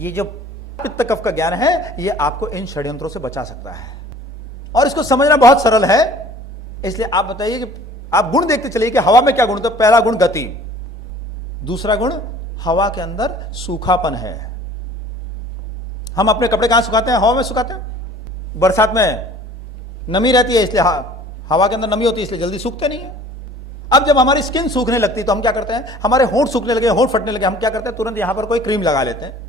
ये जो पित्त कफ का ज्ञान है ये आपको इन षड्यंत्रों से बचा सकता है और इसको समझना बहुत सरल है। इसलिए आप बताइए कि आप गुण देखते चलिए कि हवा में क्या गुण, तो पहला गुण गति, दूसरा गुण हवा के अंदर सूखापन है। हम अपने कपड़े कहां सुखाते हैं? हवा में सुखाते हैं। बरसात में नमी रहती है इसलिए हवा के अंदर नमी होती है इसलिए जल्दी सूखते नहीं है। अब जब हमारी स्किन सूखने लगती है तो हम क्या करते हैं? हमारे होंठ सूखने लगे, होंठ फटने लगे, हम क्या करते हैं? तुरंत यहां पर कोई क्रीम लगा लेते हैं।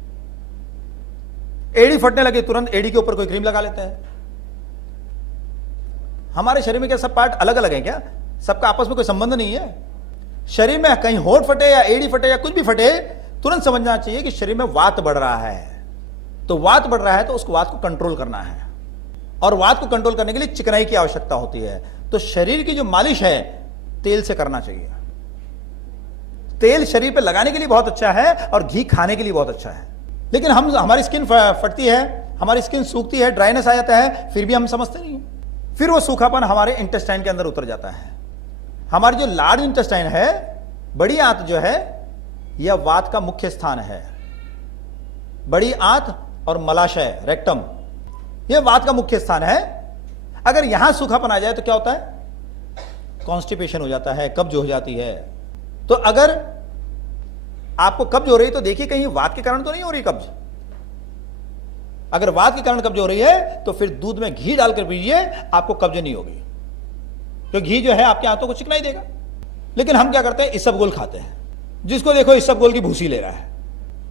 एड़ी फटने लगे, तुरंत एड़ी के ऊपर कोई क्रीम लगा लेते हैं। हमारे शरीर में क्या सब पार्ट अलग अलग हैं क्या? सबका आपस में कोई संबंध नहीं है। शरीर में कहीं होंठ फटे या एड़ी फटे या कुछ भी फटे, तुरंत समझना चाहिए कि शरीर में वात बढ़ रहा है। तो वात बढ़ रहा है तो उसको वात को कंट्रोल करना है और वात को कंट्रोल करने के लिए चिकनाई की आवश्यकता होती है। तो शरीर की जो मालिश है तेल से करना चाहिए। तेल शरीर पे लगाने के लिए बहुत अच्छा है और घी खाने के लिए बहुत अच्छा है। लेकिन हमारी स्किन फटती है, हमारी स्किन सूखती है, ड्राइनेस आ जाता है, फिर भी हम समझते नहीं है। फिर वो सूखापन हमारे इंटेस्टाइन के अंदर उतर जाता है। हमारी जो लार्ज इंटेस्टाइन है, बड़ी आंत जो है, यह वात का मुख्य स्थान है। बड़ी आंत और मलाशय रेक्टम, यह वात का मुख्य स्थान है। अगर यहां सूखापन आ जाए तो क्या होता है? कॉन्स्टिपेशन हो जाता है, कब्ज हो जाती है। तो अगर आपको कब्ज हो रही है तो देखिए कहीं वात के कारण तो नहीं हो रही कब्ज। अगर वात के कारण कब्ज हो रही है तो फिर दूध में घी डालकर पीजिए, आपको कब्ज नहीं होगी, तो घी जो है आपकी आंतों को चिकनाई देगा। लेकिन हम क्या करते हैं? इसबगोल खाते हैं। जिसको देखो इसबगोल की भूसी ले रहा है।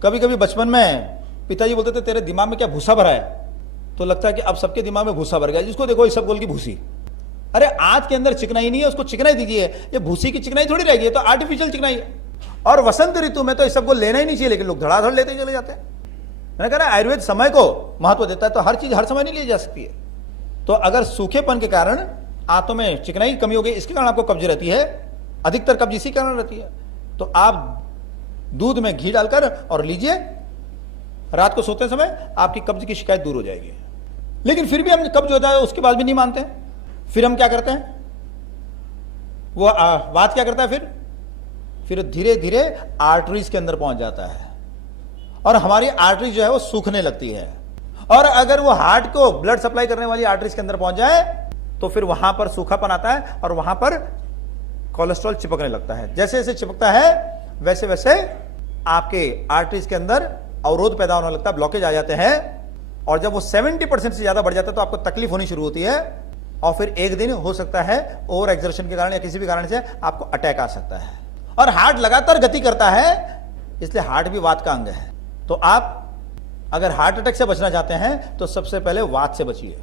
कभी कभी बचपन में पिताजी बोलते थे तेरे दिमाग में क्या भूसा भरा है, तो लगता है कि अब सबके दिमाग में भूसा भर गया। जिसको देखो इसबगोल की भूसी। अरे आंत के अंदर चिकनाई नहीं है, उसको चिकनाई दीजिए। ये भूसी की चिकनाई थोड़ी रहेगी, तो आर्टिफिशियल चिकनाई है। और वसंत ऋतु में तो इसबगोल लेना ही नहीं चाहिए, लेकिन लोग धड़ाधड़ लेते चले जाते हैं। मैंने कहा आयुर्वेद समय को महत्व देता है, तो हर चीज हर समय नहीं ली जा सकती है। तो अगर सूखेपन के कारण आंतों में चिकनाई की कमी हो गई, इसके कारण आपको कब्ज रहती है, अधिकतर कब्ज इसी कारण रहती है, तो आप दूध में घी डालकर और लीजिए। रात को सोते समय आपकी कब्ज की शिकायत दूर हो जाएगी। लेकिन फिर भी हम कब्ज होता है उसके बाद भी नहीं मानते हैं। फिर हम क्या करते हैं? वो वात क्या करता है? फिर धीरे धीरे आर्टरीज के अंदर पहुंच जाता है और हमारी आर्टरी जो है वो सूखने लगती है। और अगर वो हार्ट को ब्लड सप्लाई करने वाली आर्टरीज के अंदर पहुंच जाए तो फिर वहां पर सूखापन आता है और वहां पर कोलेस्ट्रॉल चिपकने लगता है। जैसे जैसे चिपकता है वैसे वैसे आपके आर्टरीज के अंदर अवरोध पैदा होने लगता है, ब्लॉकेज आ जाते हैं। और जब वो 70% से ज्यादा बढ़ जाता है तो आपको तकलीफ होनी शुरू होती है और फिर एक दिन हो सकता है ओवर एक्सर्शन के कारण या किसी भी कारण से आपको अटैक आ सकता है। और हार्ट लगातार गति करता है, इसलिए हार्ट भी वात का अंग है। तो आप अगर हार्ट अटैक से बचना चाहते हैं तो सबसे पहले वात से बचिए।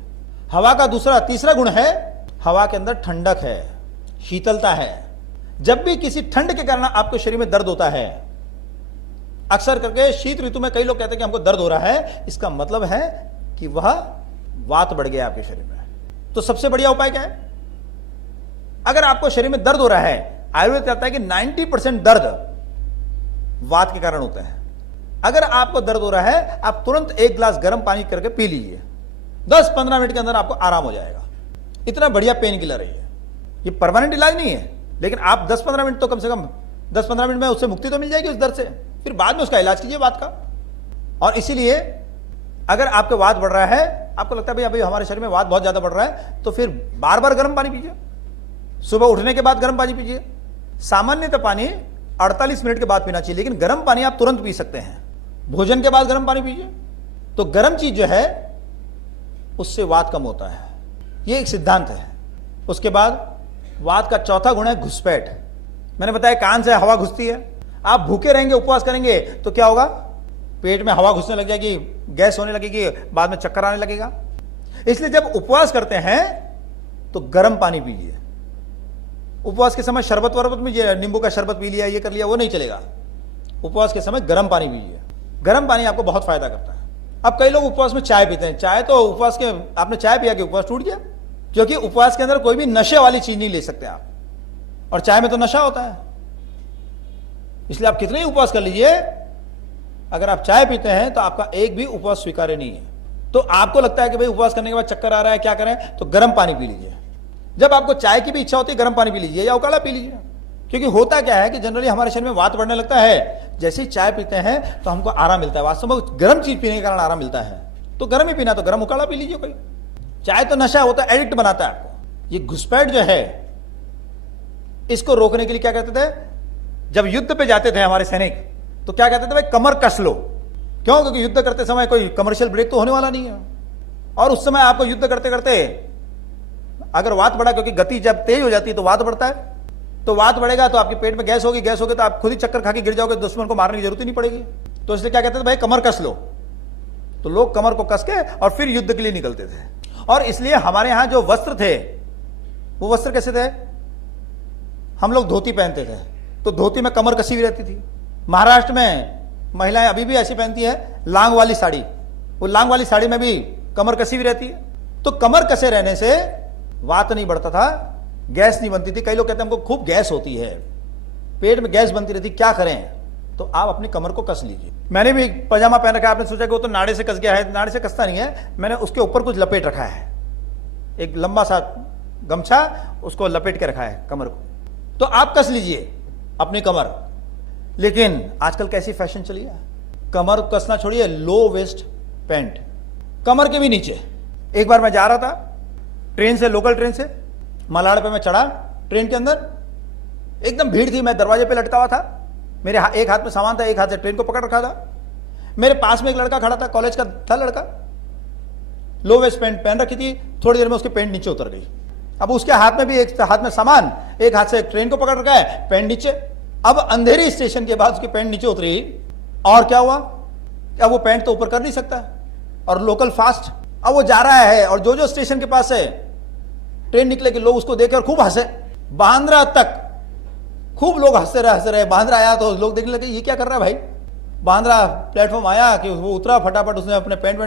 हवा का तीसरा गुण है, हवा के अंदर ठंडक है, शीतलता है। जब भी किसी ठंड के कारण आपको शरीर में दर्द होता है, अक्सर करके शीत ऋतु में कई लोग कहते हैं कि हमको दर्द हो रहा है, इसका मतलब है कि वह वात बढ़ गया आपके शरीर में। तो सबसे बढ़िया उपाय क्या है? अगर आपको शरीर में दर्द हो रहा है, आयुर्वेद कहता है कि 90% दर्द वात के कारण होता है। अगर आपको दर्द हो रहा है, आप तुरंत 1 गिलास गर्म पानी करके पी लीजिए, 10-15 मिनट के अंदर आपको आराम हो जाएगा। इतना बढ़िया पेन किलर है ये परमानेंट इलाज नहीं है, लेकिन आप 10-15 मिनट तो कम से कम 10-15 मिनट में उससे मुक्ति तो मिल जाएगी उस दर्द से। फिर बाद में उसका इलाज कीजिए वात का। और इसीलिए अगर आपके वात बढ़ रहा है, आपको लगता है भाई अभी हमारे शरीर में वात बहुत ज्यादा बढ़ रहा है, तो फिर बार बार गर्म पानी पीजिए। सुबह उठने के बाद गर्म पानी पीजिए। सामान्यतः पानी 48 मिनट के बाद पीना चाहिए, लेकिन गर्म पानी आप तुरंत पी सकते हैं। भोजन के बाद गर्म पानी पीजिए। तो गर्म चीज जो है उससे वात कम होता है, यह एक सिद्धांत है। उसके बाद वात का चौथा गुण है घुसपैठ। मैंने बताया कान से हवा घुसती है। आप भूखे रहेंगे, उपवास करेंगे तो क्या होगा? पेट में हवा घुसने लग जाएगी, गैस होने लगेगी, बाद में चक्कर आने लगेगा। इसलिए जब उपवास करते हैं तो गर्म पानी पीजिए। उपवास के समय शरबत वरबत पीजिए, नींबू का शरबत पी लिया, ये कर लिया, वो नहीं चलेगा। उपवास के समय गर्म पानी पीजिए। गर्म पानी आपको बहुत फायदा करता है। अब कई लोग उपवास में चाय पीते हैं। चाय तो उपवास के, आपने चाय पिया कि उपवास टूट गया, क्योंकि उपवास के अंदर कोई भी नशे वाली चीज नहीं ले सकते आप, और चाय में तो नशा होता है। इसलिए आप कितने ही उपवास कर लीजिए, अगर आप चाय पीते हैं तो आपका एक भी उपवास स्वीकार्य नहीं है। तो आपको लगता है कि भाई उपवास करने के बाद चक्कर आ रहा है, क्या करें? तो गर्म पानी पी लीजिए। जब आपको चाय की भी इच्छा होती है, गर्म पानी पी लीजिए या उकाला पी लीजिए। क्योंकि होता क्या है कि जनरली हमारे शरीर में वात बढ़ने लगता है जैसे ही चाय पीते हैं तो हमको आराम मिलता है। वास्तव में गर्म चीज पीने के कारण आराम मिलता है, तो गर्म ही पीना, तो गर्म उकाड़ा पी लीजिए कोई। चाय तो नशा होता है, एडिक्ट बनाता है आपको। ये घुसपैठ जो है, इसको रोकने के लिए क्या कहते थे, जब युद्ध पे जाते थे हमारे सैनिक तो क्या कहते थे, भाई कमर कस लो। क्यों? क्योंकि युद्ध करते समय कोई कमर्शियल ब्रेक तो होने वाला नहीं है, और उस समय आपको युद्ध करते करते अगर वात बढ़ा, क्योंकि गति जब तेज हो जाती है तो वात बढ़ता है, तो वात बढ़ेगा तो आपके पेट में गैस होगी, गैस होगी तो आप खुद ही चक्कर खा के गिर जाओगे, दुश्मन को मारने की जरूरत ही नहीं पड़ेगी। तो इसलिए क्या कहते थे, भाई कमर कस लो। तो लोग कमर को कस के और फिर युद्ध के लिए निकलते थे। और इसलिए हमारे यहां जो वस्त्र थे, वो वस्त्र कैसे थे, हम लोग धोती पहनते थे, तो धोती में कमर कसी हुई रहती थी। महाराष्ट्र में महिलाएं अभी भी ऐसी पहनती है, लांग वाली साड़ी, वो लांग वाली साड़ी में भी कमर कसी हुई रहती है। तो कमर कसे रहने से वात नहीं बढ़ता था, गैस नहीं बनती थी। कई लोग कहते हैं हमको खूब गैस होती है, पेट में गैस बनती रहती, क्या करें? तो आप अपनी कमर को कस लीजिए। मैंने भी पजामा पहन रखा है, आपने सोचा कि वो तो नाड़े से कस गया है, नाड़े से कसता नहीं है, मैंने उसके ऊपर कुछ लपेट रखा है, एक लंबा सा गमछा, उसको लपेट के रखा है कमर को। तो आप कस लीजिए अपनी कमर। लेकिन आजकल कैसी फैशन चली है, कमर कसना छोड़िए, लो वेस्ट पैंट कमर के भी नीचे। एक बार मैं जा रहा था ट्रेन से, लोकल ट्रेन से, मलाड़ पे मैं चढ़ा, ट्रेन के अंदर एकदम भीड़ थी, मैं दरवाजे पे लटका हुआ था, मेरे एक हाथ में सामान था, एक हाथ से ट्रेन को पकड़ रखा था। मेरे पास में एक लड़का खड़ा था, कॉलेज का था लड़का, लो वेस्ट पैंट पहन रखी थी, थोड़ी देर में उसकी पैंट नीचे उतर गई। अब उसके हाथ में भी, एक हाथ में सामान, एक हाथ से ट्रेन को पकड़ रखा है, पैंट नीचे। अब अंधेरी स्टेशन के बाद उसकी पैंट नीचे उतरी, और क्या हुआ, अब वो पैंट तो ऊपर कर नहीं सकता, और लोकल फास्ट, अब वो जा रहा है, और जो जो स्टेशन के पास है ट्रेन निकले कि लोग उसको देखे और खूब हंसे। बांद्रा तक खूब लोग हंसते रहे। बांद्रा आया तो लोग देखने लगे ये क्या कर रहा है भाई। बांद्रा प्लेटफॉर्म आया कि वो उतरा, फटाफट उसने अपने पैंट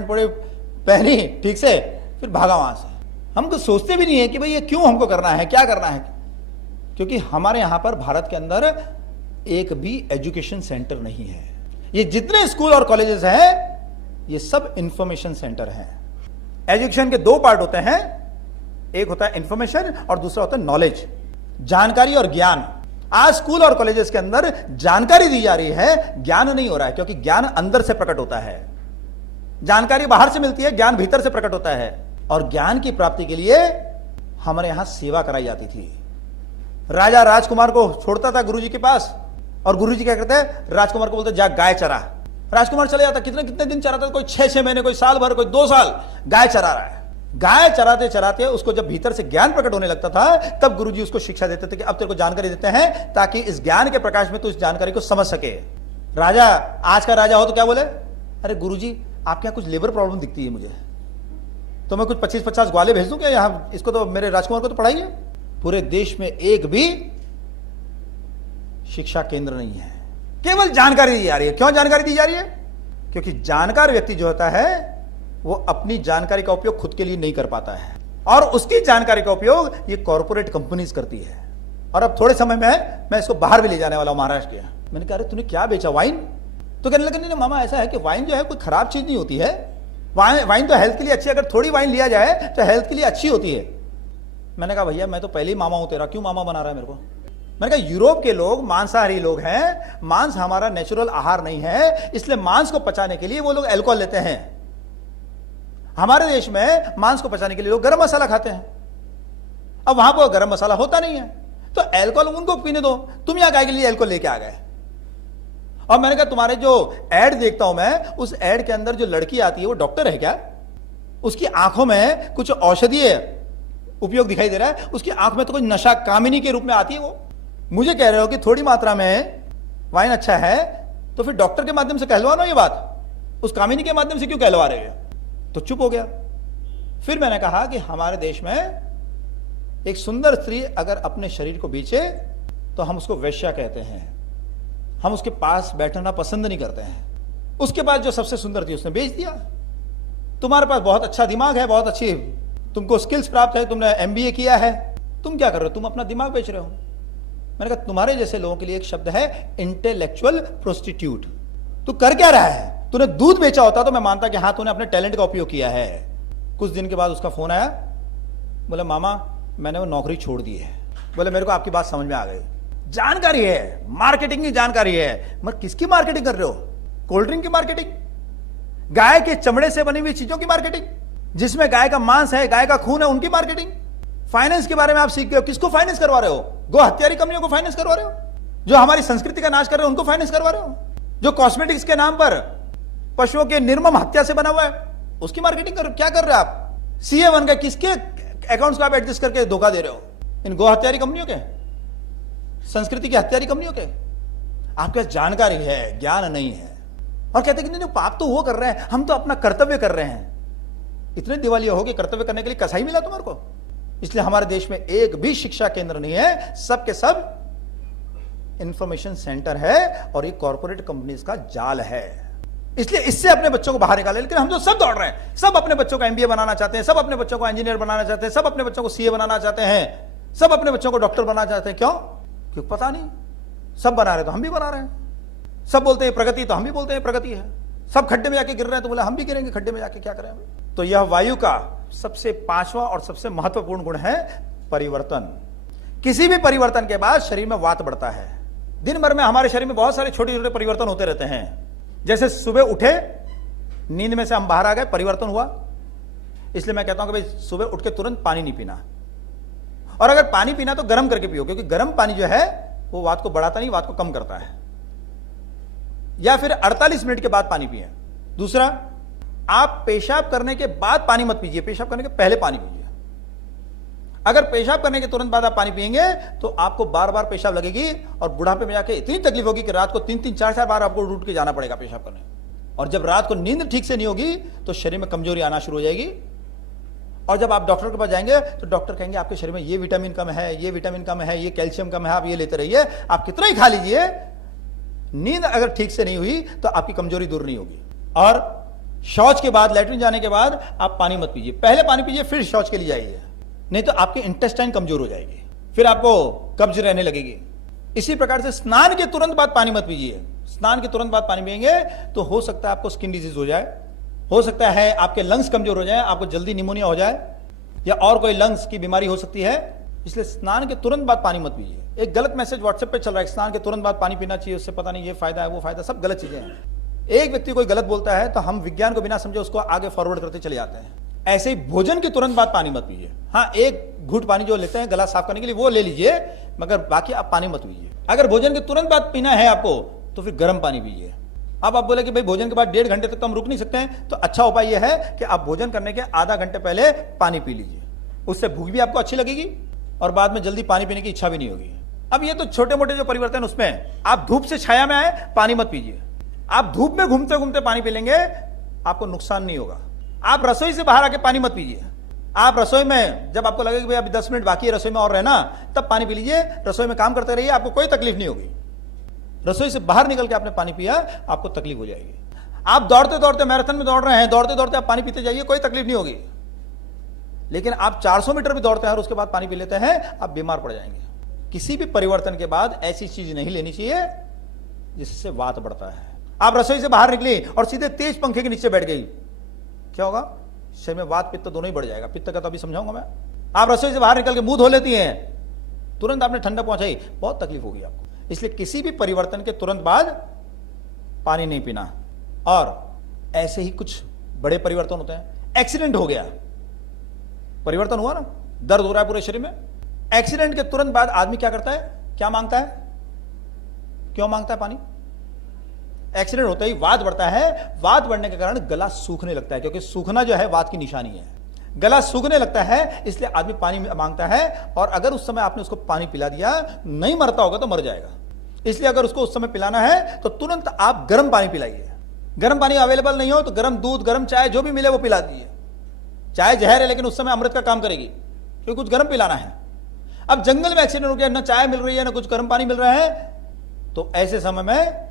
पहनी ठीक से, फिर भागा वहां से। हम तो सोचते भी नहीं है कि भाई ये क्यों हमको करना है, क्या करना है, क्योंकि हमारे यहां पर भारत के अंदर एक भी एजुकेशन सेंटर नहीं है। ये जितने स्कूल और कॉलेजेस हैं, ये सब इंफॉर्मेशन सेंटर हैं। एजुकेशन के दो पार्ट होते हैं, एक होता है इंफॉर्मेशन और दूसरा होता है नॉलेज, जानकारी और ज्ञान। आज स्कूल और कॉलेजेस के अंदर जानकारी दी जा रही है, ज्ञान नहीं हो रहा है, क्योंकि ज्ञान अंदर से प्रकट होता है, जानकारी बाहर से मिलती है, ज्ञान भीतर से प्रकट होता है। और ज्ञान की प्राप्ति के लिए हमारे यहां सेवा कराई जाती थी। राजा राजकुमार को छोड़ता था गुरुजी के पास, और गुरुजी क्या करते हैं, राजकुमार को बोलते जा गाय चरा। राजकुमार चले जाता, कितने कितने दिन चराता, कोई 6 महीने, कोई साल भर, कोई 2 साल गाय चरा रहा है। गाय चराते चराते उसको जब भीतर से ज्ञान प्रकट होने लगता था, तब गुरुजी उसको शिक्षा देते थे कि अब तेरे को जानकारी देते हैं, ताकि इस ज्ञान के प्रकाश में तू इस जानकारी को समझ सके। राजा, आज का राजा हो तो क्या बोले, अरे गुरुजी आपके यहाँ कुछ लेबर प्रॉब्लम दिखती है मुझे, तो मैं कुछ 25-50 ग्वाले भेज दूं क्या यहाँ, इसको तो मेरे राजकुमार को तो पढ़ाइए। पूरे देश में एक भी शिक्षा केंद्र नहीं है, केवल जानकारी दी जा रही है। क्यों जानकारी दी जा रही है? क्योंकि जानकार व्यक्ति जो होता है वो अपनी जानकारी का उपयोग खुद के लिए नहीं कर पाता है, और उसकी जानकारी का उपयोग ये कॉर्पोरेट कंपनीज करती है। और अब थोड़े समय में मैं इसको बाहर भी ले जाने वाला हूं, महाराष्ट्र के। मैंने कहा अरे तूने क्या बेचा, वाइन? तो कहने लगे नहीं मामा, ऐसा है कि वाइन जो है कोई खराब चीज नहीं होती है, वाइन तो हेल्थ के लिए अच्छी है, अगर थोड़ी वाइन लिया जाए तो हेल्थ के लिए अच्छी होती है। मैंने कहा भैया मैं तो पहले ही मामा हूं तेरा, क्यों मामा बना रहा है मेरे को? मैंने कहा यूरोप के लोग मांसाहारी लोग हैं, मांस हमारा नेचुरल आहार नहीं है, इसलिए मांस को पचाने के लिए वो लोग अल्कोहल लेते हैं। हमारे देश में मांस को पचाने के लिए लोग गरम मसाला खाते हैं। अब वहां पर गरम मसाला होता नहीं है, तो अल्कोहल उनको पीने दो, तुम यहां गाय के लिए अल्कोहल लेके आ गए। और मैंने कहा तुम्हारे जो एड देखता हूं मैं, उस एड के अंदर जो लड़की आती है वो डॉक्टर है क्या? उसकी आंखों में कुछ औषधीय उपयोग दिखाई दे रहा है, उसकी आंख में तो कुछ नशा कामिनी के रूप में आती है। वो मुझे कह रहे हो कि थोड़ी मात्रा में वाइन अच्छा है, तो फिर डॉक्टर के माध्यम से कहलवा लो ये बात, उस कामिनी के माध्यम से क्यों कहलवा रहे हो? तो चुप हो गया। फिर मैंने कहा कि हमारे देश में एक सुंदर स्त्री अगर अपने शरीर को बेचे तो हम उसको वेश्या कहते हैं, हम उसके पास बैठना पसंद नहीं करते हैं। उसके बाद जो सबसे सुंदर थी उसने बेच दिया। तुम्हारे पास बहुत अच्छा दिमाग है, बहुत अच्छी तुमको स्किल्स प्राप्त है, तुमने MBA किया है, तुम क्या कर रहे हो? तुम अपना दिमाग बेच रहे हो। मैंने कहा तुम्हारे जैसे लोगों के लिए एक शब्द है इंटेलेक्चुअल प्रोस्टिट्यूट। तू कर क्या रहा है? तूने दूध बेचा होता तो मैं मानता कि हाँ तूने अपने टैलेंट का उपयोग किया है। कुछ दिन के बाद उसका फोन आया, बोले मामा मैंने वो नौकरी छोड़ दी है। बोले मेरे को आपकी बात समझ में आ गई, जानकारी है, मार्केटिंग की जानकारी है। मगर किसकी मार्केटिंग कर रहे हो? कोल्ड ड्रिंक की मार्केटिंग, गाय के चमड़े से बनी हुई चीजों की मार्केटिंग, जिसमें गाय का मांस है, गाय का खून है, उनकी मार्केटिंग। फाइनेंस के बारे में आप सीख गए हो, किसको फाइनेंस करवा रहे हो? गो हत्यारी कंपनियों को फाइनेंस करवा रहे हो, जो हमारी संस्कृति का नाश कर रहे हो उनको फाइनेंस करवा रहे हो, जो कॉस्मेटिक्स के नाम पर पशुओं के निर्मम हत्या से बना हुआ है उसकी मार्केटिंग कर। क्या कर रहे हो आप? सीए बन गए, किसके अकाउंट्स को आप एडजस्ट करके धोखा दे रहे हो? इन गो हत्यारी कंपनियों के, संस्कृति की हत्यारी कंपनियों के। आपके पास जानकारी है, ज्ञान नहीं है, और कहते कि नहीं पाप तो वो कर रहे हैं, हम तो अपना कर्तव्य कर रहे हैं। इतने दिवालिया हो गए, कर्तव्य करने के लिए कसाई मिला तुम्हारे को? इसलिए हमारे देश में एक भी शिक्षा केंद्र नहीं है, सब के सब इंफॉर्मेशन सेंटर है और ये कॉर्पोरेट कंपनीज का जाल है। इसलिए इससे अपने बच्चों को बाहर निकाले। लेकिन हम जो सब दौड़ रहे हैं, सब अपने बच्चों को एमबीए बनाना चाहते हैं, सब अपने बच्चों को इंजीनियर बनाना चाहते हैं, सब अपने बच्चों को सीए बनाना चाहते हैं, सब अपने बच्चों को डॉक्टर बनाना चाहते हैं। क्यों? क्यों पता नहीं। सब बना रहे तो हम भी बना रहे हैं। सब बोलते हैं प्रगति तो हम भी बोलते हैं प्रगति है। सब खड्डे में जाके गिर रहे हैं तो बोले हम भी गिरेंगे खड्डे में जाके, क्या करें? तो यह वायु का सबसे पांचवा और सबसे महत्वपूर्ण गुण है परिवर्तन। किसी भी परिवर्तन के बाद शरीर में वात बढ़ता है। दिन भर में हमारे शरीर में बहुत सारे छोटे छोटे परिवर्तन होते रहते हैं। जैसे सुबह उठे, नींद में से हम बाहर आ गए, परिवर्तन हुआ। इसलिए मैं कहता हूं कि भाई सुबह उठ के तुरंत पानी नहीं पीना, और अगर पानी पीना तो गर्म करके पियो, क्योंकि गर्म पानी जो है वो वात को बढ़ाता नहीं, वात को कम करता है। या फिर 48 मिनट के बाद पानी पिए। दूसरा, आप पेशाब करने के बाद पानी मत पीजिए, पेशाब करने के पहले पानी पीजिए। अगर पेशाब करने के तुरंत बाद आप पानी पिएंगे तो आपको बार बार पेशाब लगेगी, और बुढ़ापे में जाके इतनी तकलीफ होगी कि रात को 3-3, 4-4 बार आपको उठ के जाना पड़ेगा पेशाब करने। और जब रात को नींद ठीक से नहीं होगी तो शरीर में कमजोरी आना शुरू हो जाएगी, और जब आप डॉक्टर के पास जाएंगे तो डॉक्टर कहेंगे आपके शरीर में ये विटामिन कम है, ये विटामिन कम है, ये कैल्शियम कम है, आप ये लेते रहिए। आप कितना ही खा लीजिए, नींद अगर ठीक से नहीं हुई तो आपकी कमजोरी दूर नहीं होगी। और शौच के बाद, लैट्रिन जाने के बाद आप पानी मत पीजिए, पहले पानी पीजिए फिर शौच के लिए जाइए, नहीं तो आपकी इंटेस्टाइन कमजोर हो जाएगी, फिर आपको कब्ज रहने लगेगी। इसी प्रकार से स्नान के तुरंत बाद पानी मत पीजिए। स्नान के तुरंत बाद पानी पिएंगे तो हो सकता है आपको स्किन डिजीज हो जाए, हो सकता है आपके लंग्स कमजोर हो जाए, आपको जल्दी निमोनिया हो जाए, या और कोई लंग्स की बीमारी हो सकती है। इसलिए स्नान के तुरंत बाद पानी मत पीजिए। एक गलत मैसेज व्हाट्सएप पे चल रहा है, स्नान के तुरंत बाद पानी पीना चाहिए, उससे पता नहीं ये फायदा है वो फायदा, सब गलत चीजें हैं। एक व्यक्ति कोई गलत बोलता है तो हम विज्ञान को बिना समझे उसको आगे फॉरवर्ड करते चले जाते हैं। ऐसे ही भोजन के तुरंत बाद पानी मत पीजिए। हाँ, एक घूंट पानी जो लेते हैं गला साफ करने के लिए वो ले लीजिए, मगर बाकी आप पानी मत पीजिए। अगर भोजन के तुरंत बाद पीना है आपको तो फिर गर्म पानी पीजिए। अब आप बोले कि भाई भोजन के बाद 1.5 घंटे तक तो हम रुक नहीं सकते हैं, तो अच्छा उपाय यह है कि आप भोजन करने के आधा घंटे पहले पानी पी लीजिए। उससे भूख भी आपको अच्छी लगेगी और बाद में जल्दी पानी पीने की इच्छा भी नहीं होगी। अब ये तो छोटे मोटे जो परिवर्तन, उसमें आप धूप से छाया में आए, पानी मत पीजिए। आप धूप में घूमते घूमते पानी पी लेंगे, आपको नुकसान नहीं होगा। आप रसोई से बाहर आके पानी मत पीजिए। आप रसोई में जब आपको लगे कि भाई अभी 10 मिनट बाकी है रसोई में और रहना, तब पानी पी लीजिए। रसोई में काम करते रहिए, आपको कोई तकलीफ नहीं होगी। रसोई से बाहर निकल के आपने पानी पिया, आपको तकलीफ हो जाएगी। आप दौड़ते दौड़ते मैराथन में दौड़ रहे हैं, दौड़ते दौड़ते आप पानी पीते जाइए, कोई तकलीफ नहीं होगी। लेकिन आप 400 मीटर भी दौड़ते हैं और उसके बाद पानी पी लेते हैं, आप बीमार पड़ जाएंगे। किसी भी परिवर्तन के बाद ऐसी चीज नहीं लेनी चाहिए जिससे वात बढ़ता है। आप रसोई से बाहर निकली और सीधे तेज पंखे के नीचे बैठ गई, क्या होगा? शरीर में वात पित्त दोनों ही बढ़ जाएगा। पित्त का तो अभी समझाऊंगा मैं। आप रसोई से बाहर निकल के मुंह धो लेती हैं, तुरंत आपने ठंडा पहुंचाई, बहुत तकलीफ होगी आपको। इसलिए किसी भी परिवर्तन के तुरंत बाद पानी नहीं पीना। और ऐसे ही कुछ बड़े परिवर्तन होते हैं। एक्सीडेंट हो गया, परिवर्तन हुआ ना, दर्द हो रहा है पूरे शरीर में। एक्सीडेंट के तुरंत बाद आदमी क्या करता है? क्या मांगता है? क्यों मांगता है पानी? एक्सीडेंट होता ही वात बढ़ता है। वात बढ़ने के कारण गला सूखने लगता है, क्योंकि सूखना जो है वात की निशानी है। गला सूखने लगता है, इसलिए आदमी पानी मांगता है। और अगर उस समय आपने उसको पानी पिला दिया, नहीं मरता होगा तो मर जाएगा। इसलिए अगर उसको उस समय पिलाना है तो तुरंत आप गर्म पानी पिलाइए। गर्म पानी अवेलेबल नहीं हो तो गर्म दूध, गर्म चाय, जो भी मिले वो पिला दीजिए। चाय जहर है लेकिन उस समय अमृत का काम करेगी, क्योंकि कुछ गर्म पिलाना है। अब जंगल में एक्सीडेंट हो गया, ना चाय मिल रही है ना कुछ गर्म पानी मिल रहा है, तो ऐसे समय में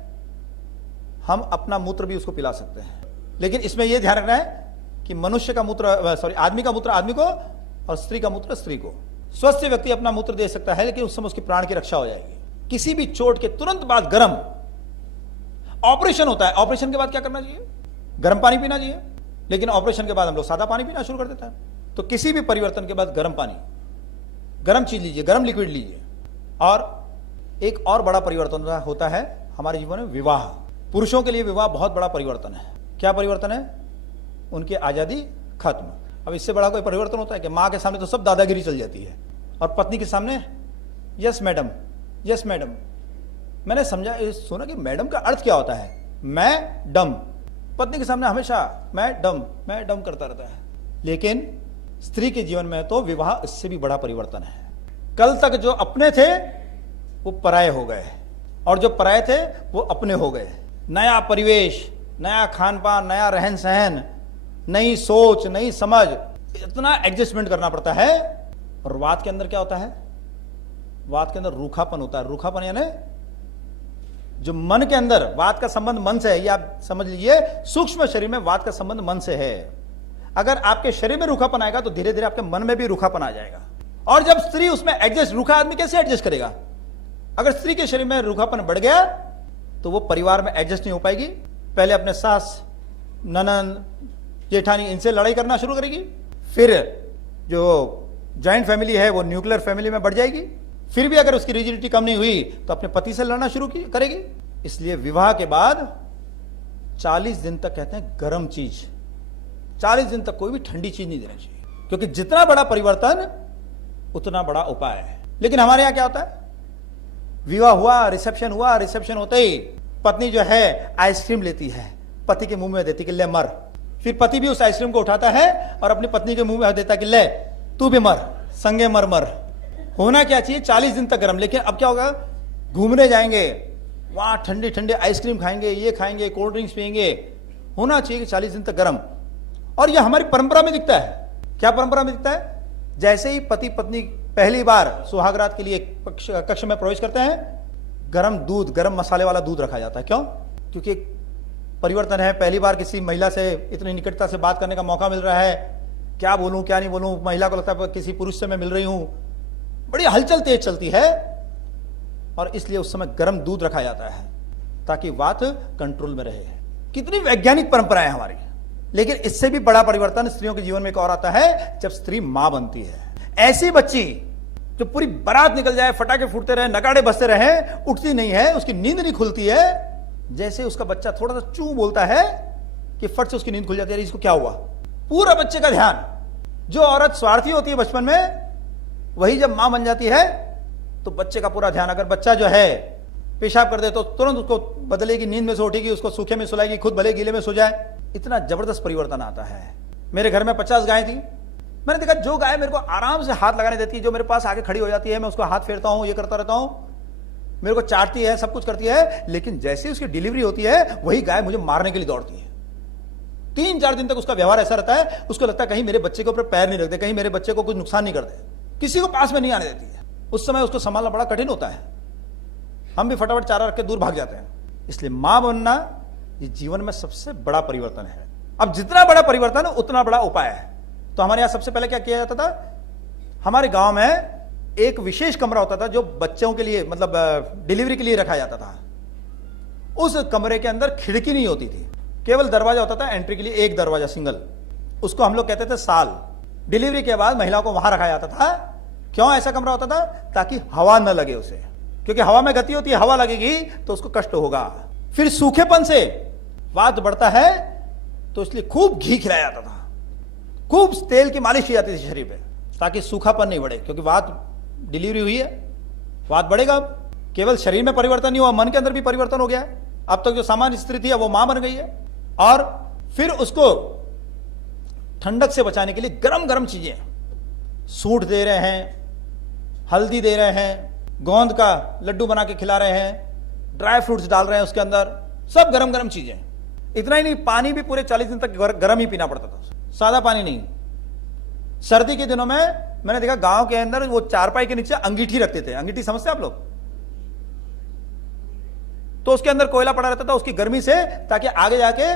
हम अपना मूत्र भी उसको पिला सकते हैं। लेकिन इसमें यह ध्यान रखना है कि मनुष्य का मूत्र, आदमी का मूत्र आदमी को और स्त्री का मूत्र स्त्री को। स्वस्थ व्यक्ति अपना मूत्र दे सकता है, लेकिन उस समय उसकी प्राण की रक्षा हो जाएगी। किसी भी चोट के तुरंत बाद गर्म, ऑपरेशन होता है, ऑपरेशन के बाद क्या करना चाहिए? गर्म पानी पीना चाहिए। लेकिन ऑपरेशन के बाद हम लोग सादा पानी पीना शुरू कर देते हैं। तो किसी भी परिवर्तन के बाद गर्म पानी, गर्म चीज लीजिए, गर्म लिक्विड लीजिए। और एक और बड़ा परिवर्तन होता है हमारे जीवन में, विवाह। पुरुषों के लिए विवाह बहुत बड़ा परिवर्तन है। क्या परिवर्तन है? उनकी आजादी खत्म। अब इससे बड़ा कोई परिवर्तन होता है कि माँ के सामने तो सब दादागिरी चल जाती है और पत्नी के सामने यस मैडम, यस मैडम। मैंने समझा, सुना कि मैडम का अर्थ क्या होता है? मैं डम। पत्नी के सामने हमेशा मैं डम करता रहता है। लेकिन स्त्री के जीवन में तो विवाह इससे भी बड़ा परिवर्तन है। कल तक जो अपने थे वो पराये हो गए और जो पराये थे वो अपने हो गए। नया परिवेश, नया खान पान, नया रहन सहन, नई सोच, नई समझ, इतना एडजस्टमेंट करना पड़ता है। और वात के अंदर क्या होता है? वात के अंदर रूखापन होता है। रूखापन यानी जो मन के अंदर, वात का संबंध मन से है, ये आप समझ लीजिए। सूक्ष्म शरीर में वात का संबंध मन से है। अगर आपके शरीर में रूखापन आएगा तो धीरे धीरे आपके मन में भी रूखापन आ जाएगा। और जब स्त्री उसमें एडजस्ट, रूखा आदमी कैसे एडजस्ट करेगा? अगर स्त्री के शरीर में रूखापन बढ़ गया तो वो परिवार में एडजस्ट नहीं हो पाएगी। पहले अपने सास, ननद, जेठानी, इनसे लड़ाई करना शुरू करेगी। फिर जो जॉइंट फैमिली है वो न्यूक्लियर फैमिली में बढ़ जाएगी। फिर भी अगर उसकी रिजिडिटी कम नहीं हुई तो अपने पति से लड़ना शुरू करेगी। इसलिए विवाह के बाद 40 दिन तक कहते हैं गर्म चीज, 40 दिन तक कोई भी ठंडी चीज नहीं देनी चाहिए, क्योंकि जितना बड़ा परिवर्तन उतना बड़ा उपाय है। लेकिन हमारे यहां क्या होता है? विवाह हुआ, रिसेप्शन हुआ, रिसेप्शन होते ही पत्नी जो है आइसक्रीम लेती है, पति के मुंह में देती कि ले मर। फिर पति भी उस आइसक्रीम को उठाता है और अपनी पत्नी के मुंह में देता कि ले तू भी मर, संगे मर मर। होना क्या चाहिए? 40 दिन तक गर्म। लेकिन अब क्या होगा? घूमने जाएंगे, वहां ठंडे ठंडे आइसक्रीम खाएंगे, ये खाएंगे, कोल्ड ड्रिंक्स पिएंगे। होना चाहिए कि 40 दिन तक गर्म। और यह हमारी परंपरा में दिखता है। क्या परंपरा में दिखता है? जैसे ही पति पत्नी पहली बार सुहागरात के लिए कक्ष में प्रवेश करते हैं, गर्म दूध, गर्म मसाले वाला दूध रखा जाता है। क्यों? क्योंकि परिवर्तन है। पहली बार किसी महिला से इतनी निकटता से बात करने का मौका मिल रहा है। क्या बोलूं, क्या नहीं बोलूं, महिला को लगता है किसी पुरुष से मैं मिल रही हूं। बड़ी हलचल तेज चलती है और इसलिए उस समय गर्म दूध रखा जाता है ताकि वात कंट्रोल में रहे। कितनी वैज्ञानिक परंपरा है हमारी। लेकिन इससे भी बड़ा परिवर्तन स्त्रियों के जीवन में एक और आता है जब स्त्री मां बनती है। ऐसी बच्ची जो पूरी बारात निकल जाए, फटाके फूटते रहे, नगाड़े बजते रहे, उठती नहीं है, उसकी नींद नहीं खुलती है। जैसे उसका बच्चा थोड़ा सा चू बोलता है कि फट से उसकी नींद खुल जाती है। इसको क्या हुआ? पूरा बच्चे का ध्यान। जो औरत स्वार्थी होती है बचपन में, वही जब मां बन जाती है तो बच्चे का पूरा ध्यान। अगर बच्चा जो है पेशाब कर दे तो तुरंत उसको बदलेगी, नींद में से उठेगी, उसको सूखे में सुलाएगी, खुद भले गीले में सो जाए। इतना जबरदस्त परिवर्तन आता है। मेरे घर में 50 गायें थी। मैंने देखा जो गाय मेरे को आराम से हाथ लगाने देती है, जो मेरे पास आके खड़ी हो जाती है, मैं उसको हाथ फेरता हूं, ये करता रहता हूं, मेरे को चाटती है, सब कुछ करती है। लेकिन जैसे ही उसकी डिलीवरी होती है वही गाय मुझे मारने के लिए दौड़ती है। 3-4 दिन तक उसका व्यवहार ऐसा रहता है, उसको लगता है कहीं मेरे बच्चे के ऊपर पैर नहीं रख दे, कहीं मेरे बच्चे को कुछ नुकसान नहीं कर दे। किसी को पास में नहीं आने देती है। उस समय उसको संभालना बड़ा कठिन होता है। हम भी फटाफट चारा रख के दूर भाग जाते हैं। इसलिए मां बनना ये जीवन में सबसे बड़ा परिवर्तन है। अब जितना बड़ा परिवर्तन है उतना बड़ा उपाय है। तो हमारे यहां सबसे पहले क्या किया जाता था? हमारे गांव में एक विशेष कमरा होता था जो बच्चों के लिए, मतलब डिलीवरी के लिए रखा जाता था। उस कमरे के अंदर खिड़की नहीं होती थी, केवल दरवाजा होता था एंट्री के लिए, एक दरवाजा सिंगल। उसको हम लोग कहते थे साल। डिलीवरी के बाद महिला को वहां रखा जाता था। क्यों ऐसा कमरा होता था? ताकि हवा न लगे उसे, क्योंकि हवा में गति होती है, हवा लगेगी तो उसको कष्ट होगा। फिर सूखेपन से वात बढ़ता है तो इसलिए खूब घी खिलाया जाता था, खूब तेल की मालिश की जाती थी शरीर पे, ताकि सूखापन नहीं बढ़े। क्योंकि वात डिलीवरी हुई है, वात बढ़ेगा। केवल शरीर में परिवर्तन नहीं हुआ, मन के अंदर भी परिवर्तन हो गया। अब तक जो सामान्य स्त्री थी वो मां बन गई है। और फिर उसको ठंडक से बचाने के लिए गरम गरम चीजें, सूंठ दे रहे हैं, हल्दी दे रहे हैं, गोंद का लड्डू बना के खिला रहे हैं, ड्राई फ्रूट्स डाल रहे हैं उसके अंदर, सब गरम गरम चीजें। इतना ही नहीं, पानी भी पूरे 40 दिन तक गरम ही पीना पड़ता था, सादा पानी नहीं। सर्दी के दिनों में मैंने देखा गांव के अंदर वो चारपाई के नीचे अंगीठी रखते थे। अंगीठी समझते आप लोग? तो उसके अंदर कोयला पड़ा रहता था उसकी गर्मी से, ताकि आगे जाके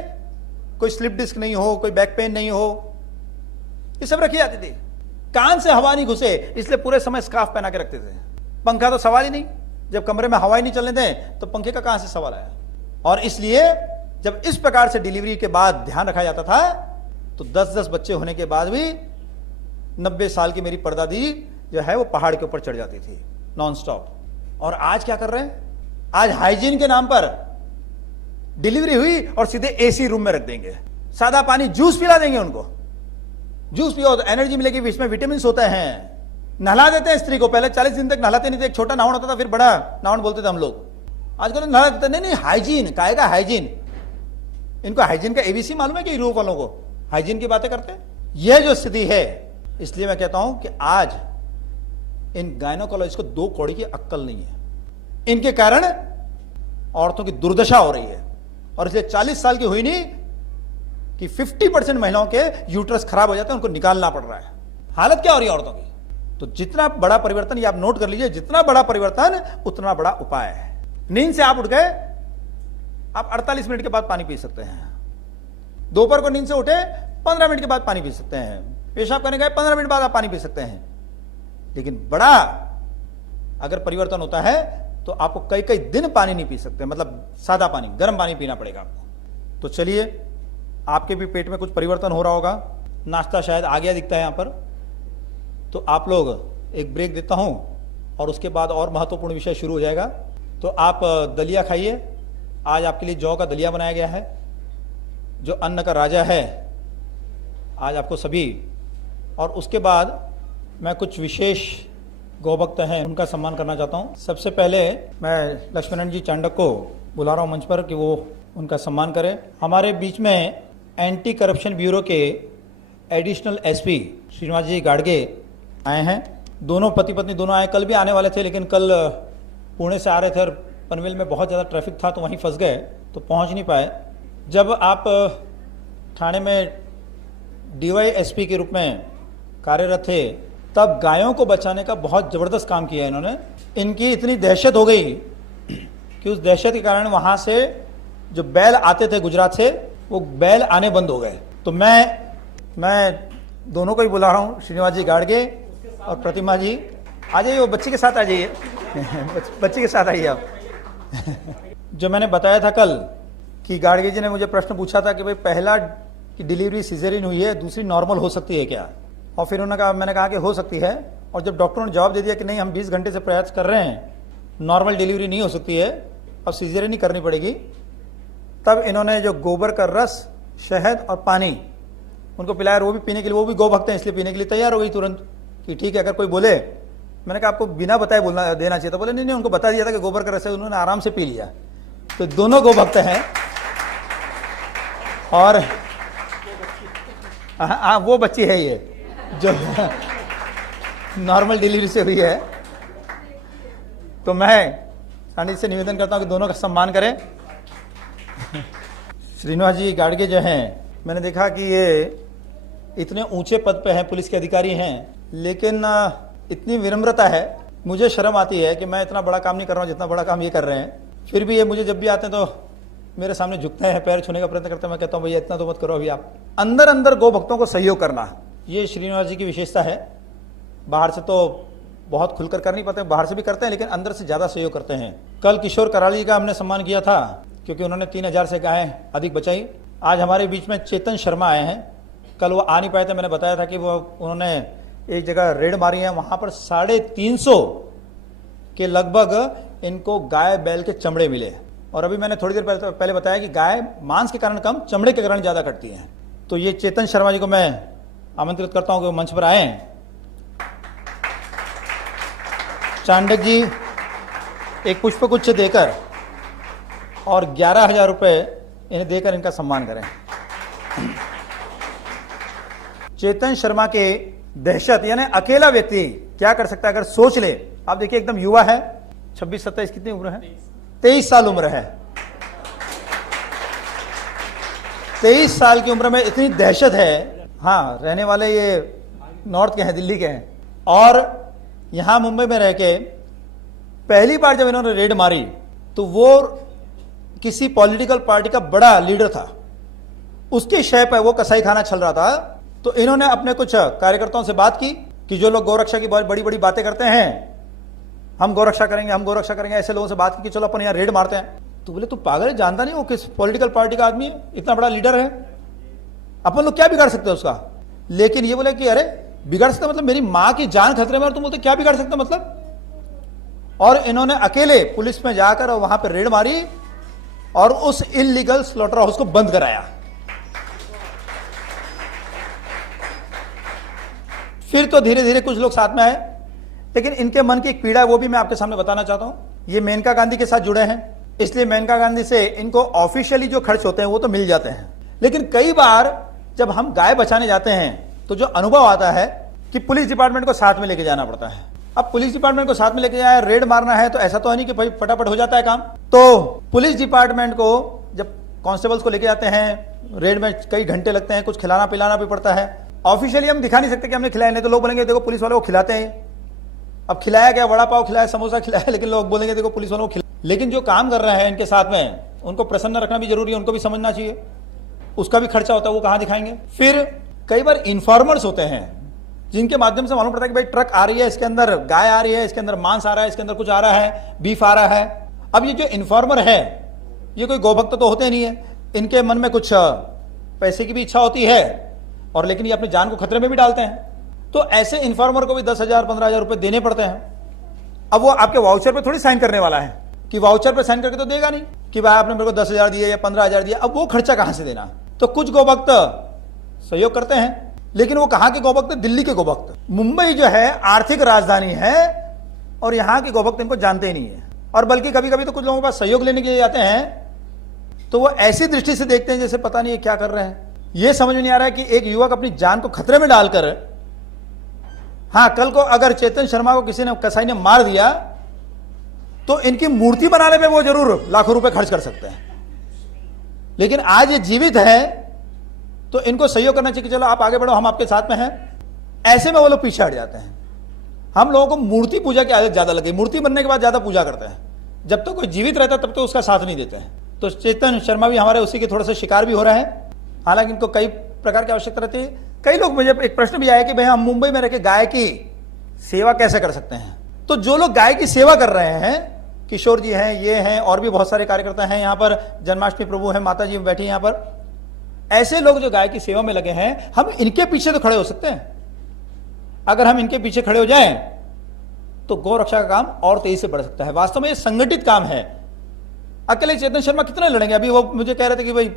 कोई स्लिप डिस्क नहीं हो, कोई बैक पेन नहीं हो। ये सब रखी जाती थी। कान से हवा नहीं घुसे इसलिए पूरे समय स्कार्फ पहना के रखते थे। पंखा तो सवाल ही नहीं, जब कमरे में हवा ही नहीं चलने दें तो पंखे का कहां से सवाल आया। और इसलिए जब इस प्रकार से डिलीवरी के बाद ध्यान रखा जाता था तो 10-10 बच्चे होने के बाद भी 90 साल की मेरी परदादी जो है वो पहाड़ के ऊपर चढ़ जाती थी नॉन स्टॉप। और आज क्या कर रहे हैं? आज हाइजीन के नाम पर डिलीवरी हुई और सीधे एसी रूम में रख देंगे, सादा पानी जूस पिला देंगे उनको, जूस पियो तो एनर्जी मिलेगी, इसमें विटामिन होते हैं। नहला देते हैं स्त्री को, पहले 40 दिन तक नहलाते नहीं थे, एक छोटा नाउन होता था फिर बड़ा नाउन बोलते थे हम लोग, आजकल तो नहला देते नहीं। हाइजीन काहेगा हाइजीन, इनको हाइजीन का एबीसी मालूम है कि यूरोप वालों को हाइजीन की बातें करते हैं। यह जो स्थिति है, इसलिए मैं कहता हूं कि आज इन गायनोकोलॉजिस्ट को 2 कौड़ी की अक्कल नहीं है, इनके कारण औरतों की दुर्दशा हो रही है। और इसलिए 40 साल की हुई नहीं कि 50% महिलाओं के यूट्रस खराब हो जाते हैं, उनको निकालना पड़ रहा है। हालत क्या हो रही है औरतों की? तो जितना बड़ा परिवर्तन, ये आप नोट कर लीजिए, जितना बड़ा परिवर्तन उतना बड़ा उपाय है। नींद से आप उठ गए, आप 48 मिनट के बाद पानी पी सकते हैं। दोपहर को नींद से उठे, 15 मिनट के बाद पानी पी सकते हैं। पेशाब करने गए, 15 मिनट बाद आप पानी पी सकते हैं। लेकिन बड़ा अगर परिवर्तन होता है तो आपको कई कई दिन पानी नहीं पी सकते, मतलब सादा पानी, गर्म पानी पीना पड़ेगा आपको। तो चलिए, आपके भी पेट में कुछ परिवर्तन हो रहा होगा। नाश्ता शायद आ गया दिखता है यहां पर, तो आप लोग एक ब्रेक देता हूं और उसके बाद और महत्वपूर्ण विषय शुरू हो जाएगा। तो आप दलिया खाइए। आज आपके लिए जौ का दलिया बनाया गया है, जो अन्न का राजा है आज आपको सभी। और उसके बाद मैं कुछ विशेष गौभक्त हैं उनका सम्मान करना चाहता हूं। सबसे पहले मैं लक्ष्मण जी चांडक को बुला रहा हूं मंच पर कि वो उनका सम्मान करें। हमारे बीच में एंटी करप्शन ब्यूरो के एडिशनल एसपी श्रीनिवास जी गाड़गे आए हैं। दोनों पति पत्नी दोनों आए, कल भी आने वाले थे लेकिन कल पुणे से आ रहे थे और पनवेल में बहुत ज़्यादा ट्रैफिक था तो वहीं फंस गए, तो पहुंच नहीं पाए। जब आप ठाणे में DYSP के रूप में कार्यरत थे तब गायों को बचाने का बहुत ज़बरदस्त काम किया इन्होंने। इनकी इतनी दहशत हो गई कि उस दहशत के कारण वहाँ से जो बैल आते थे गुजरात से, वो बैल आने बंद हो गए। तो मैं दोनों को ही बुला रहा हूँ, श्रीनिवास जी गाड़गे और प्रतिमा जी। आ जाइए, वो बच्ची के साथ आ जाइए बच्ची के साथ आइए आप। जो मैंने बताया था कल कि गाड़गे जी ने मुझे प्रश्न पूछा था कि भाई पहला की डिलीवरी सिजेरियन हुई है, दूसरी नॉर्मल हो सकती है क्या? और फिर उन्होंने कहा, मैंने कहा कि हो सकती है। और जब डॉक्टरों ने जवाब दे दिया कि नहीं, हम 20 घंटे से प्रयास कर रहे हैं, नॉर्मल डिलीवरी नहीं हो सकती है, अब सिजेरियन ही करनी पड़ेगी, तब इन्होंने जो गोबर का रस, शहद और पानी उनको पिलाया। वो भी पीने के लिए, वो भी गौ भक्त हैं इसलिए पीने के लिए तैयार हो गई तुरंत कि ठीक है। अगर कोई बोले, मैंने कहा आपको बिना बताए बोलना देना चाहिए, तो बोले नहीं, उनको बता दिया था कि गोबर का रस है, उन्होंने आराम से पी लिया। तो दोनों गौ भक्त हैं। और हाँ, वो बच्ची है ये जो नॉर्मल डिलीवरी से हुई है। तो मैं सानिध्य से निवेदन करता हूं कि दोनों का सम्मान करें। श्रीनिवास जी गाड़गे जो हैं, मैंने देखा कि ये इतने ऊंचे पद पे हैं, पुलिस के अधिकारी हैं, लेकिन इतनी विनम्रता है, मुझे शर्म आती है कि मैं इतना बड़ा काम नहीं कर रहा हूँ जितना बड़ा काम ये कर रहे हैं। फिर भी ये मुझे जब भी आते हैं तो मेरे सामने झुकते हैं, पैर छूने का प्रयत्न करते हैं। मैं कहता हूँ भैया इतना तो मत करो अभी आप। अंदर अंदर गौ भक्तों को सहयोग करना, ये श्रीनिवास जी की विशेषता है। बाहर से तो बहुत खुलकर कर नहीं पाते, बाहर से भी करते हैं लेकिन अंदर से ज़्यादा सहयोग करते हैं। कल किशोर कराली का हमने सम्मान किया था क्योंकि उन्होंने 3000 से गायें अधिक बचाई। आज हमारे बीच में चेतन शर्मा आए हैं। कल वो आ नहीं पाए थे, मैंने बताया था कि वो उन्होंने एक जगह रेड मारी है, वहाँ पर 350 के लगभग इनको गाय बैल के चमड़े मिले। और अभी मैंने थोड़ी देर पहले बताया कि गाय मांस के कारण कम, चमड़े के कारण ज़्यादा कटती हैं। तो ये चेतन शर्मा जी को मैं आमंत्रित करता हूँ कि वो मंच पर आए। चांडक जी एक पुष्पगुच्छ देकर और 11,000 रुपये इन्हें देकर इनका सम्मान करें। चेतन शर्मा के दहशत, यानी अकेला व्यक्ति क्या कर सकता है अगर सोच ले। आप देखिए एकदम युवा है, 26-27 कितनी उम्र है, 23 साल उम्र है। 23 साल की उम्र में इतनी दहशत है। हाँ, रहने वाले ये नॉर्थ के हैं, दिल्ली के हैं, और यहां मुंबई में रह के पहली बार जब इन्होंने रेड मारी तो वो किसी पॉलिटिकल पार्टी का बड़ा लीडर था, उसके शय पर वो कसाई खाना चल रहा था। तो इन्होंने अपने कुछ कार्यकर्ताओं से बात की कि जो लोग गौरक्षा की बहुत बड़ी बड़ी बातें करते हैं, हम गौरक्षा करेंगे, हम गौरक्षा करेंगे, ऐसे लोगों से बात की कि चलो अपन यहाँ रेड मारते हैं। तो बोले तू पागल है, जानता नहीं वो किस पॉलिटिकल पार्टी का आदमी है, इतना बड़ा लीडर है, अपन लोग क्या बिगाड़ सकते हैं उसका। लेकिन ये बोले कि अरे बिगाड़ सकते मतलब मेरी माँ की जान खतरे में, और तुम बोलते क्या बिगाड़ सकते मतलब। और इन्होंने अकेले पुलिस में जाकर और वहां पर रेड मारी और उस इलीगल स्लॉटर हाउस को बंद कराया। फिर तो धीरे धीरे कुछ लोग साथ में आए, लेकिन इनके मन की एक पीड़ा है, वो भी मैं आपके सामने बताना चाहता हूं। ये मेनका गांधी के साथ जुड़े हैं, इसलिए मेनका गांधी से इनको ऑफिशियली जो खर्च होते हैं वो तो मिल जाते हैं, लेकिन कई बार जब हम गाय बचाने जाते हैं तो जो अनुभव आता है कि पुलिस डिपार्टमेंट को साथ में लेके जाना पड़ता है। अब पुलिस डिपार्टमेंट को साथ में लेके जाए, रेड मारना है, तो ऐसा तो है नहीं कि भाई फटाफट हो जाता है काम। तो पुलिस डिपार्टमेंट को जब कांस्टेबल्स को लेके जाते हैं, रेड में कई घंटे लगते हैं, कुछ खिलाना पिलाना भी पड़ता है। ऑफिशियली हम दिखा नहीं सकते कि हमने खिलाया, नहीं तो लोग बोलेंगे देखो पुलिस वालों को खिलाते हैं। अब खिलाया क्या, वड़ा पाव खिलाया, समोसा खिलाया, लेकिन लोग बोलेंगे देखो पुलिस वालों को खिलाया। लेकिन जो काम कर रहे हैं इनके साथ में, उनको प्रसन्न रखना भी जरूरी है, उनको भी समझना चाहिए, उसका भी खर्चा होता है, वो कहां दिखाएंगे। फिर कई बार इन्फॉर्मर्स होते हैं जिनके माध्यम से मालूम पड़ता है कि भाई ट्रक आ रही है, इसके अंदर गाय आ रही है, इसके अंदर मांस आ रहा है, इसके अंदर कुछ आ रहा है, बीफ आ रहा है। अब ये जो इन्फॉर्मर है ये कोई गोभक्त तो होते नहीं है, इनके मन में कुछ पैसे की भी इच्छा होती है, और लेकिन ये अपनी जान को खतरे में भी डालते हैं। तो ऐसे इन्फॉर्मर को भी 10,000 15,000 रुपए देने पड़ते हैं। अब वो आपके वाउचर पे थोड़ी साइन करने वाला है कि वाउचर पे साइन करके तो देगा नहीं कि भाई आपने मेरे को 10,000 दिए या 15,000 दिया। अब वो खर्चा कहां से देना। तो कुछ गोभक्त सहयोग करते हैं, लेकिन वो कहां के गोभक्त, दिल्ली के गोभक्त। मुंबई जो है आर्थिक राजधानी है और यहां के गोभक्त इनको जानते ही नहीं है। और बल्कि कभी कभी तो कुछ लोगों के पास सहयोग लेने के लिए जाते हैं तो वो ऐसी दृष्टि से देखते हैं जैसे पता नहीं है क्या कर रहे हैं। ये समझ में नहीं आ रहा है कि एक युवक अपनी जान को खतरे में डालकर, हाँ कल को अगर चेतन शर्मा को किसी ने, कसाई ने मार दिया तो इनकी मूर्ति बनाने में वो जरूर लाखों रुपए खर्च कर सकते हैं, लेकिन आज ये जीवित है तो इनको सहयोग करना चाहिए कि चलो आप आगे बढ़ो, हम आपके साथ में हैं। ऐसे में वो लोग पीछे हट जाते हैं। हम लोगों को मूर्ति पूजा की आदत ज्यादा लगी, मूर्ति बनने के बाद ज्यादा पूजा करते हैं, जब तक कोई जीवित रहता तब तो उसका साथ नहीं देते हैं। तो चेतन शर्मा भी हमारे उसी के थोड़े से शिकार भी हो रहे हैं। हालांकि इनको कई प्रकार की आवश्यकता रहती है। कई लोग, मुझे एक प्रश्न भी आया कि भाई हम मुंबई में रहकर गाय की सेवा कैसे कर सकते हैं। तो जो लोग गाय की सेवा कर रहे हैं, किशोर जी हैं, ये हैं, और भी बहुत सारे कार्यकर्ता हैं, यहाँ पर जन्माष्टमी प्रभु हैं, माता जी बैठी यहाँ पर, ऐसे लोग जो गाय की सेवा में लगे हैं, हम इनके पीछे तो खड़े हो सकते हैं। अगर हम इनके पीछे खड़े हो जाएं तो गौ रक्षा का काम और तेजी से बढ़ सकता है। वास्तव में ये संगठित काम है। अकेले चेतन शर्मा कितना लड़ेंगे। अभी वो मुझे कह रहे थे कि भाई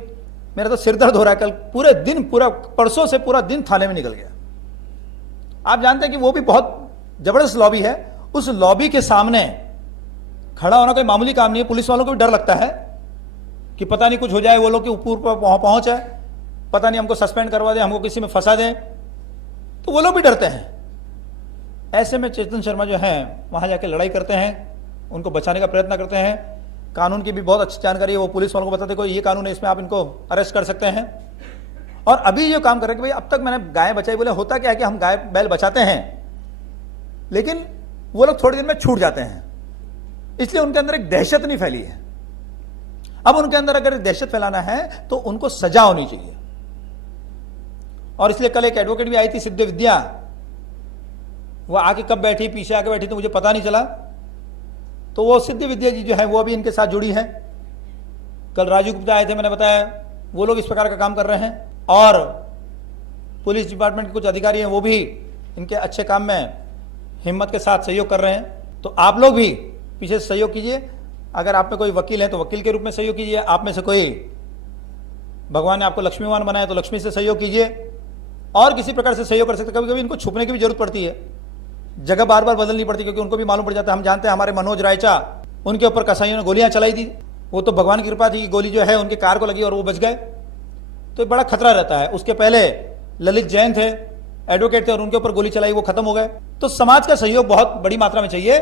मेरा तो सिर दर्द हो रहा है, कल पूरे दिन, पूरा परसों से पूरा दिन थाने में निकल गया। आप जानते हैं कि वो भी बहुत जबरदस्त लॉबी है। उस लॉबी के सामने खड़ा होना कोई मामूली काम नहीं है। पुलिस वालों को भी डर लगता है कि पता नहीं कुछ हो जाए, वो लोग के ऊपर पहुंच है, पता नहीं हमको सस्पेंड करवा दे, हमको किसी में फंसा दे, तो वो लोग भी डरते हैं। ऐसे में चेतन शर्मा जो हैं वहां जाके लड़ाई करते हैं, उनको बचाने का प्रयत्न करते हैं। कानून की भी बहुत अच्छी जानकारी है, वो पुलिस वालों को बताते कोई ये कानून है, इसमें आप इनको अरेस्ट कर सकते हैं। और अभी ये काम कर रहे हैं कि भाई अब तक मैंने गाय बचाई। बोले होता क्या है कि हम गाय बैल बचाते हैं, लेकिन वो लोग थोड़ी देर में छूट जाते हैं, इसलिए उनके अंदर एक दहशत नहीं फैली है। अब उनके अंदर अगर दहशत फैलाना है तो उनको सजा होनी चाहिए। और इसलिए कल एक एडवोकेट भी आई थी, सिद्ध विद्या, वो आके कब बैठी, पीछे आके बैठी तो मुझे पता नहीं चला। तो वो सिद्ध विद्या जी जो है वो भी इनके साथ जुड़ी है। कल राजू गुप्ता आए थे, मैंने बताया, वो लोग इस प्रकार का काम कर रहे हैं। और पुलिस डिपार्टमेंट के कुछ अधिकारी हैं, वो भी इनके अच्छे काम में हिम्मत के साथ सहयोग कर रहे हैं। तो आप लोग भी पीछे सहयोग कीजिए। अगर आप में कोई वकील है तो वकील के रूप में सहयोग कीजिए। आप में से कोई, भगवान ने आपको लक्ष्मीवान बनाया तो लक्ष्मी से सहयोग कीजिए, और किसी प्रकार से सहयोग कर सकते। कभी कभी इनको छुपने की भी जरूरत पड़ती है, जगह बार बार बदलनी पड़ती है, क्योंकि उनको भी मालूम पड़ जाता है। हम जानते हैं हमारे मनोज रायचा, उनके ऊपर कसाईयों ने गोलियां चलाई थी, वो तो भगवान की कृपा थी, गोली जो है उनके कार को लगी और वो बच गए। तो बड़ा खतरा रहता है। उसके पहले ललित जैन थे, एडवोकेट थे, और उनके ऊपर गोली चलाई, वो खत्म हो गए। तो समाज का सहयोग बहुत बड़ी मात्रा में चाहिए।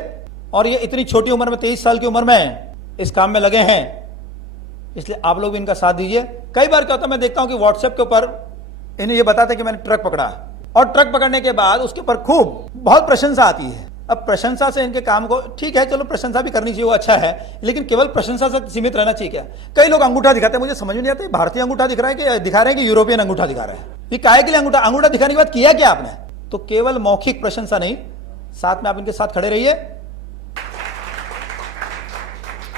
और ये इतनी छोटी उम्र में, 23 साल की उम्र में इस काम में लगे हैं, इसलिए आप लोग भी इनका साथ दीजिए। कई बार क्या होता है, मैं देखता हूं कि व्हाट्सएप के ऊपर इन्हें ये बताते कि मैंने ट्रक पकड़ा, और ट्रक पकड़ने के बाद उसके ऊपर खूब बहुत प्रशंसा आती है। अब प्रशंसा से इनके काम को, ठीक है चलो प्रशंसा भी करनी चाहिए, वो अच्छा है, लेकिन केवल प्रशंसा से सीमित रहना चाहिए क्या। कई लोग अंगूठा दिखाते हैं, मुझे समझ में नहीं आता भारतीय अंगूठा दिख रहा है कि दिखा रहे हैं कि यूरोपियन अंगूठा दिखा रहे हैं। ये काहे के लिए अंगूठा दिखाने के बाद किया क्या आपने। तो केवल मौखिक प्रशंसा नहीं, साथ में आप इनके साथ खड़े रहिए।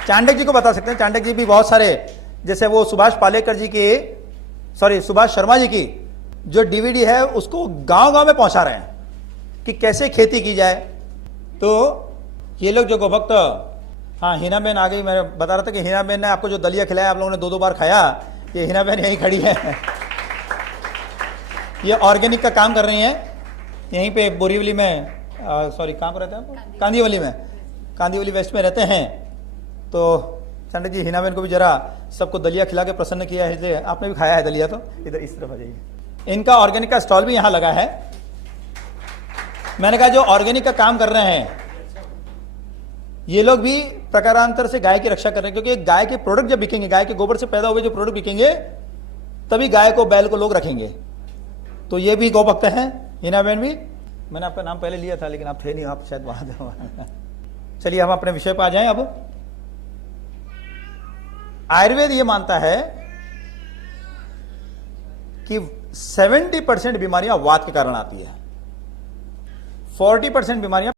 चांडक जी को बता सकते हैं, चांडक जी भी बहुत सारे, जैसे वो सुभाष पालेकर जी की, सुभाष शर्मा जी की जो डीवीडी है उसको गांव गांव में पहुंचा रहे हैं कि कैसे खेती की जाए। तो ये लोग जो गोभक्त, हाँ हिना बहन आ गई। मैं बता रहा था कि हिना बहन ने आपको जो दलिया खिलाया, आप लोगों ने 2-2 बार खाया। ये हिना बहन यहीं खड़ी है। ये ऑर्गेनिक का काम कर रही हैं यहीं पे बोरीवली में, सॉरी कहाँ पर रहते हैं आप? कांदीवली में, कांदीवली वेस्ट में रहते हैं। तो चंडा जी हिना बहन को भी जरा सबको दलिया खिला के प्रसन्न किया है, इसलिए आपने भी खाया है दलिया। तो इधर इस तरफ आ जाइए। इनका ऑर्गेनिक का स्टॉल भी यहाँ लगा है। मैंने कहा जो ऑर्गेनिक का काम कर रहे हैं ये लोग भी प्रकारांतर से गाय की रक्षा कर रहे हैं, क्योंकि गाय के प्रोडक्ट जब बिकेंगे, गाय के गोबर से पैदा हुए जो प्रोडक्ट बिकेंगे, तभी गाय को, बैल को लोग रखेंगे। तो ये भी गौ भक्त हैं, हिना बहन भी। मैंने आपका नाम पहले लिया था लेकिन आप थे नहीं, आप शायद वहां थे। चलिए हम अपने विषय पर आ जाएं। अब आयुर्वेद ये मानता है कि 70% बीमारियां वात के कारण आती है, 40% बीमारियां